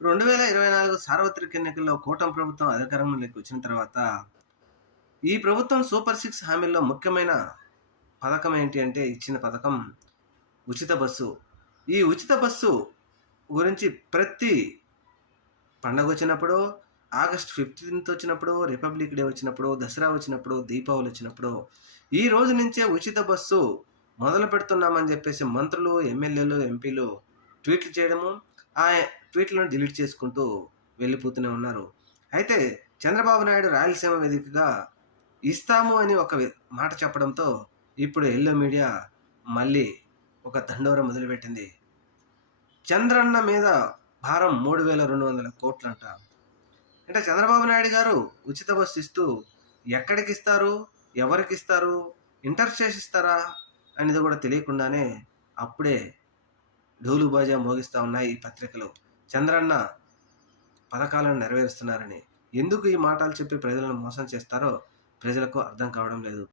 రెండు వేల ఇరవై నాలుగు సార్వత్రిక ఎన్నికల్లో కూటమి ప్రభుత్వం అధికారంలోకి వచ్చిన తర్వాత ఈ ప్రభుత్వం సూపర్ సిక్స్ హామీల్లో ముఖ్యమైన పథకం ఏంటి అంటే ఇచ్చిన పథకం ఉచిత బస్సు. ఈ ఉచిత బస్సు గురించి ప్రతి పండగ వచ్చినప్పుడు ఆగస్ట్ ఫిఫ్టీన్త్ వచ్చినప్పుడు రిపబ్లిక్ డే వచ్చినప్పుడు దసరా వచ్చినప్పుడు దీపావళి వచ్చినప్పుడు ఈ రోజు నుంచే ఉచిత బస్సు మొదలు పెడుతున్నామని చెప్పేసి మంత్రులు ఎమ్మెల్యేలు ఎంపీలు ట్వీట్లు చేయడము ఆ ట్వీట్లను డిలీట్ చేసుకుంటూ వెళ్ళిపోతూనే ఉన్నారు. అయితే చంద్రబాబు నాయుడు రాయలసీమ వేదికగా ఇస్తాము అని ఒక మాట చెప్పడంతో ఇప్పుడు ఎల్లో మీడియా మళ్ళీ ఒక దండోర మొదలుపెట్టింది. చంద్రన్న మీద భారం మూడు వేల రెండు వందల కోట్లంట. అంటే చంద్రబాబు నాయుడు గారు ఉచిత బస్సు ఇస్తూ ఎక్కడికి ఇస్తారు ఎవరికి ఇస్తారు ఇంటర్ చేసిస్తారా? అనేది కూడా తెలియకుండానే అప్పుడే డోలు బాజా మోగిస్తూ ఉన్నాయి ఈ పత్రికలు. చంద్రన్న పథకాలను నెరవేరుస్తున్నారని. ఎందుకు ఈ మాటలు చెప్పి ప్రజలను మోసం చేస్తారో ప్రజలకు అర్థం కావడం లేదు.